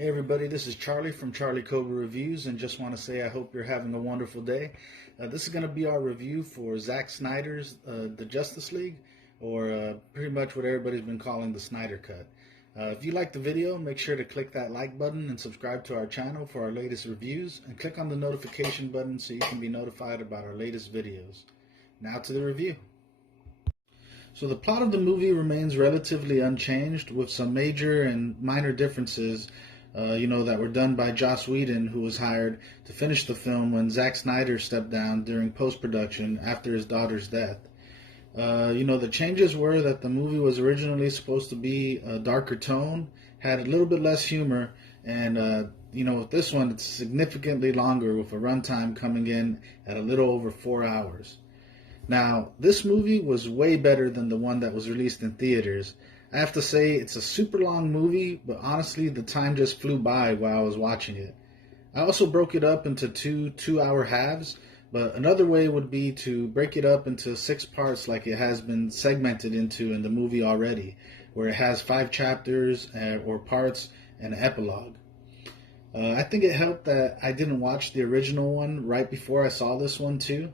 Hey everybody, this is Charlie from Charlie Cobra Reviews, and just want to say I hope you're having a wonderful day. This is going to be our review for Zack Snyder's The Justice League, or pretty much what everybody's been calling the Snyder Cut. If you like the video, make sure to click that like button and subscribe to our channel for our latest reviews, and click on the notification button so you can be notified about our latest videos. Now to the review. So the plot of the movie remains relatively unchanged, with some major and minor differences that were done by Joss Whedon, who was hired to finish the film when Zack Snyder stepped down during post-production after his daughter's death. The changes were that the movie was originally supposed to be a darker tone, had a little bit less humor, and with this one it's significantly longer, with a runtime coming in at a little over 4 hours. Now, this movie was way better than the one that was released in theaters. I have to say, it's a super long movie, but honestly, the time just flew by while I was watching it. I also broke it up into two-hour halves, but another way would be to break it up into 6 parts like it has been segmented into in the movie already, where it has 5 chapters or parts and an epilogue. I think it helped that I didn't watch the original one right before I saw this one too.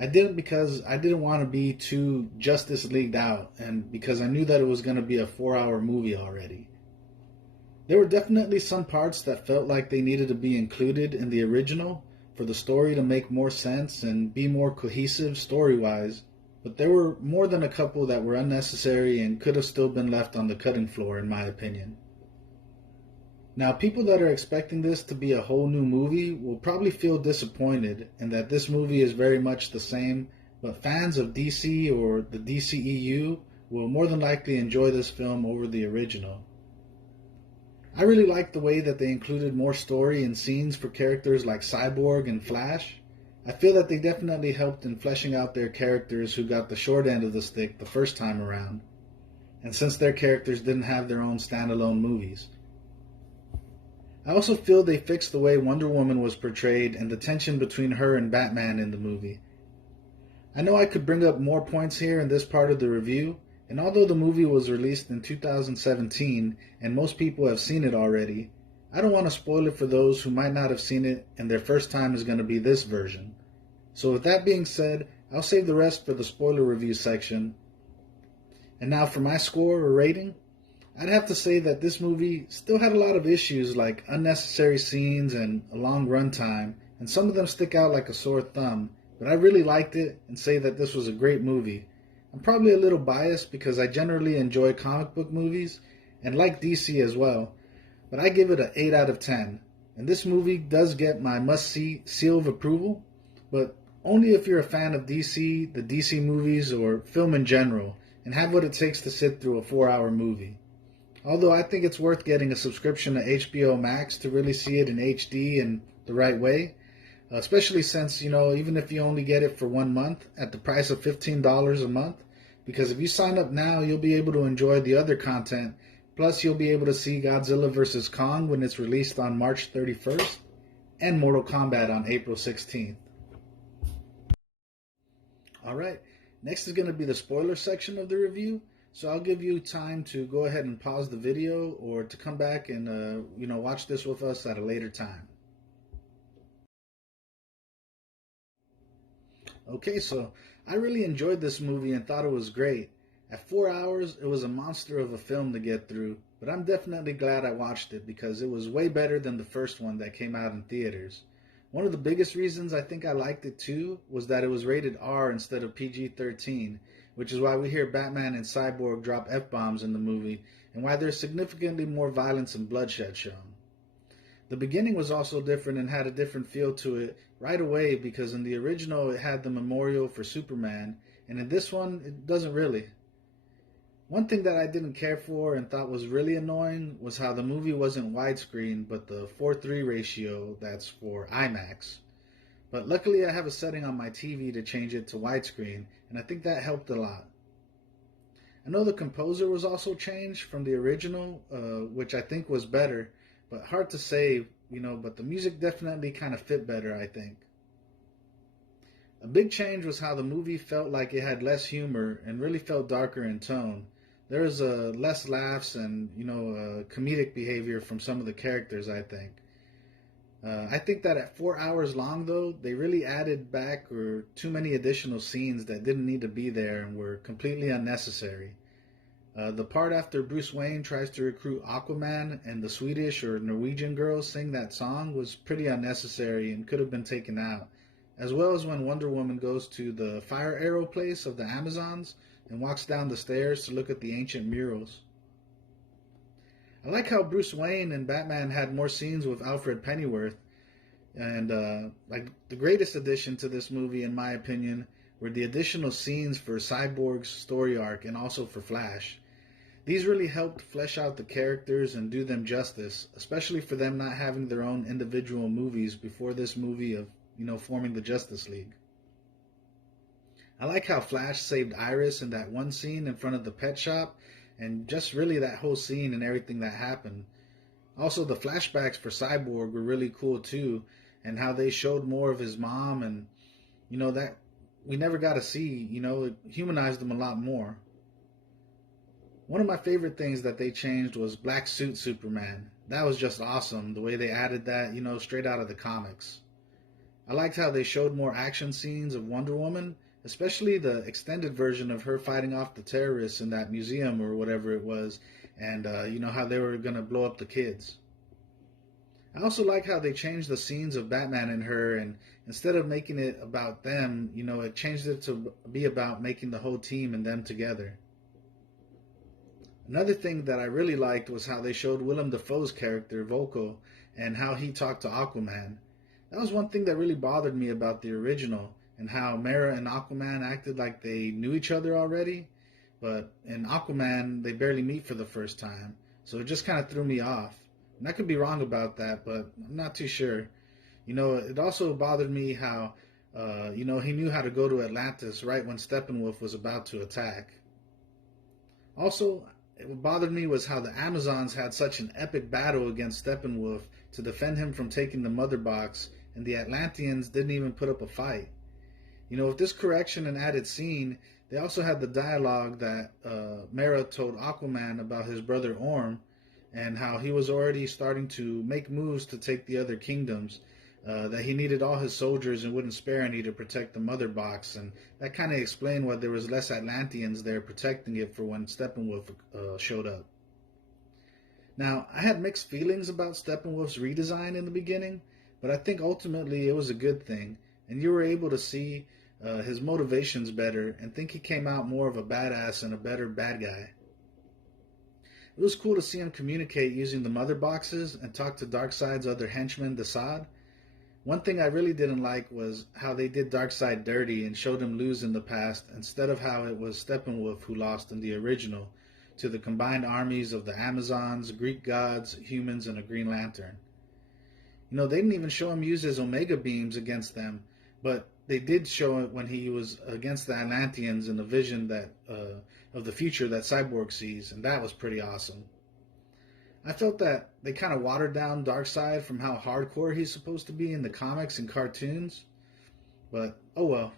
I didn't because I didn't want to be too Justice Leagued out, and because I knew that it was going to be a 4-hour movie already. There were definitely some parts that felt like they needed to be included in the original for the story to make more sense and be more cohesive story-wise, but there were more than a couple that were unnecessary and could have still been left on the cutting floor, in my opinion. Now, people that are expecting this to be a whole new movie will probably feel disappointed in that this movie is very much the same, but fans of DC or the DCEU will more than likely enjoy this film over the original. I really liked the way that they included more story and scenes for characters like Cyborg and Flash. I feel that they definitely helped in fleshing out their characters who got the short end of the stick the first time around, and since their characters didn't have their own standalone movies. I also feel they fixed the way Wonder Woman was portrayed and the tension between her and Batman in the movie. I know I could bring up more points here in this part of the review, and although the movie was released in 2017 and most people have seen it already, I don't want to spoil it for those who might not have seen it and their first time is going to be this version. So with that being said, I'll save the rest for the spoiler review section. And now for my score or rating, I'd have to say that this movie still had a lot of issues like unnecessary scenes and a long runtime, and some of them stick out like a sore thumb, but I really liked it and say that this was a great movie. I'm probably a little biased because I generally enjoy comic book movies and like DC as well, but I give it an 8 out of 10. And this movie does get my must-see seal of approval, but only if you're a fan of DC, the DC movies, or film in general, and have what it takes to sit through a 4-hour movie. Although I think it's worth getting a subscription to HBO Max to really see it in HD and the right way, especially since, even if you only get it for 1 month at the price of $15 a month, because if you sign up now, you'll be able to enjoy the other content, plus you'll be able to see Godzilla vs. Kong when it's released on March 31st, and Mortal Kombat on April 16th. Alright, next is going to be the spoiler section of the review. So I'll give you time to go ahead and pause the video or to come back and watch this with us at a later time. Okay, so I really enjoyed this movie and thought it was great. At 4 hours, it was a monster of a film to get through, but I'm definitely glad I watched it because it was way better than the first one that came out in theaters. One of the biggest reasons I think I liked it too was that it was rated R instead of PG-13, which is why we hear Batman and Cyborg drop F-bombs in the movie, and why there's significantly more violence and bloodshed shown. The beginning was also different and had a different feel to it right away because in the original it had the memorial for Superman, and in this one it doesn't really. One thing that I didn't care for and thought was really annoying was how the movie wasn't widescreen but the 4:3 ratio that's for IMAX. But luckily I have a setting on my TV to change it to widescreen, and I think that helped a lot. I know the composer was also changed from the original, which I think was better, but hard to say, but the music definitely kind of fit better, I think. A big change was how the movie felt like it had less humor and really felt darker in tone. there was less laughs and comedic behavior from some of the characters. I think that at 4 hours long, though, they really added back or too many additional scenes that didn't need to be there and were completely unnecessary. The part after Bruce Wayne tries to recruit Aquaman and the Swedish or Norwegian girls sing that song was pretty unnecessary and could have been taken out, as well as when Wonder Woman goes to the fire arrow place of the Amazons and walks down the stairs to look at the ancient murals. I like how Bruce Wayne and Batman had more scenes with Alfred Pennyworth, and like the greatest addition to this movie, in my opinion, were the additional scenes for Cyborg's story arc and also for Flash. These really helped flesh out the characters and do them justice, especially for them not having their own individual movies before this movie of, forming the Justice League. I like how Flash saved Iris in that one scene in front of the pet shop, and just really that whole scene and everything that happened. Also, the flashbacks for Cyborg were really cool too, and how they showed more of his mom, and that we never got to see. It humanized him a lot more. One of my favorite things that they changed was Black Suit Superman. That was just awesome, the way they added that, straight out of the comics. I liked how they showed more action scenes of Wonder Woman, especially the extended version of her fighting off the terrorists in that museum or whatever it was, and how they were going to blow up the kids. I also like how they changed the scenes of Batman and her, and instead of making it about them, it changed it to be about making the whole team and them together. Another thing that I really liked was how they showed Willem Dafoe's character, Volko, and how he talked to Aquaman. That was one thing that really bothered me about the original, and how Mera and Aquaman acted like they knew each other already, but in Aquaman, they barely meet for the first time, so it just kind of threw me off. And I could be wrong about that, but I'm not too sure. It also bothered me how, he knew how to go to Atlantis right when Steppenwolf was about to attack. Also, what bothered me was how the Amazons had such an epic battle against Steppenwolf to defend him from taking the Mother Box, and the Atlanteans didn't even put up a fight. With this correction and added scene, they also had the dialogue that Mera told Aquaman about his brother Orm, and how he was already starting to make moves to take the other kingdoms, that he needed all his soldiers and wouldn't spare any to protect the Mother Box, and that kind of explained why there was less Atlanteans there protecting it for when Steppenwolf showed up. Now, I had mixed feelings about Steppenwolf's redesign in the beginning, but I think ultimately it was a good thing, and you were able to see his motivations better and think he came out more of a badass and a better bad guy. It was cool to see him communicate using the Mother Boxes and talk to Darkseid's other henchman, Desaad. One thing I really didn't like was how they did Darkseid dirty and showed him lose in the past, instead of how it was Steppenwolf who lost in the original, to the combined armies of the Amazons, Greek gods, humans, and a Green Lantern. They didn't even show him use his Omega beams against them, but they did show it when he was against the Atlanteans in the vision that of the future that Cyborg sees, and that was pretty awesome. I felt that they kind of watered down Darkseid from how hardcore he's supposed to be in the comics and cartoons, but oh well.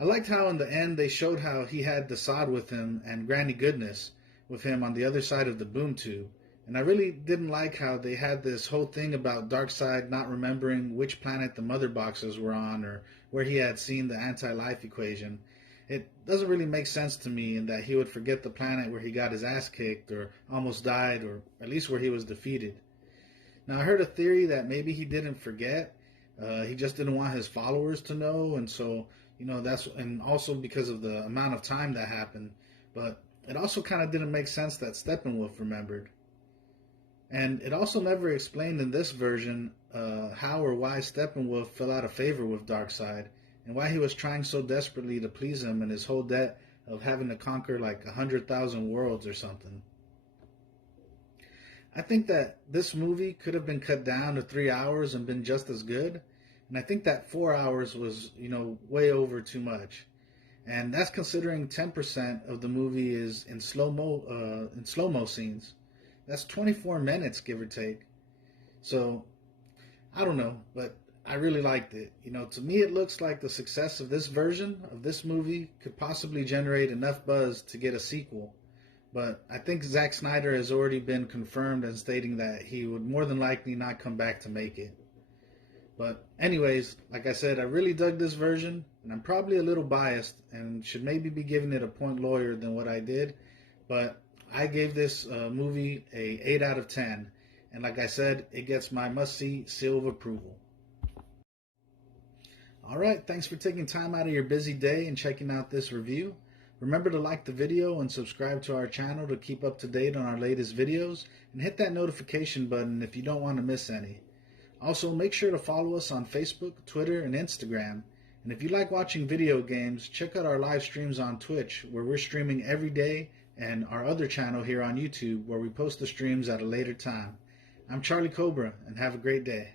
I liked how in the end they showed how he had Desaad with him and Granny Goodness with him on the other side of the boom tube. And I really didn't like how they had this whole thing about Darkseid not remembering which planet the Mother Boxes were on or where he had seen the anti-life equation. It doesn't really make sense to me in that he would forget the planet where he got his ass kicked or almost died, or at least where he was defeated. Now, I heard a theory that maybe he didn't forget. He just didn't want his followers to know, and so, and also because of the amount of time that happened. But it also kind of didn't make sense that Steppenwolf remembered. And it also never explained in this version how or why Steppenwolf fell out of favor with Darkseid, and why he was trying so desperately to please him in his whole debt of having to conquer like 100,000 worlds or something. I think that this movie could have been cut down to 3 hours and been just as good, and I think that 4 hours was, way over too much. And that's considering 10% of the movie is in slow-mo scenes. That's 24 minutes, give or take. So, I don't know, but I really liked it. You know, to me, it looks like the success of this version of this movie could possibly generate enough buzz to get a sequel. But I think Zack Snyder has already been confirmed and stating that he would more than likely not come back to make it. But anyways, like I said, I really dug this version, and I'm probably a little biased and should maybe be giving it a point lower than what I did. But I gave this movie a 8 out of 10. And like I said, it gets my must-see seal of approval. All right, thanks for taking time out of your busy day and checking out this review. Remember to like the video and subscribe to our channel to keep up to date on our latest videos, and hit that notification button if you don't want to miss any. Also, make sure to follow us on Facebook, Twitter, and Instagram. And if you like watching video games, check out our live streams on Twitch, where we're streaming every day, and our other channel here on YouTube, where we post the streams at a later time. I'm Charlie Cobra, and have a great day.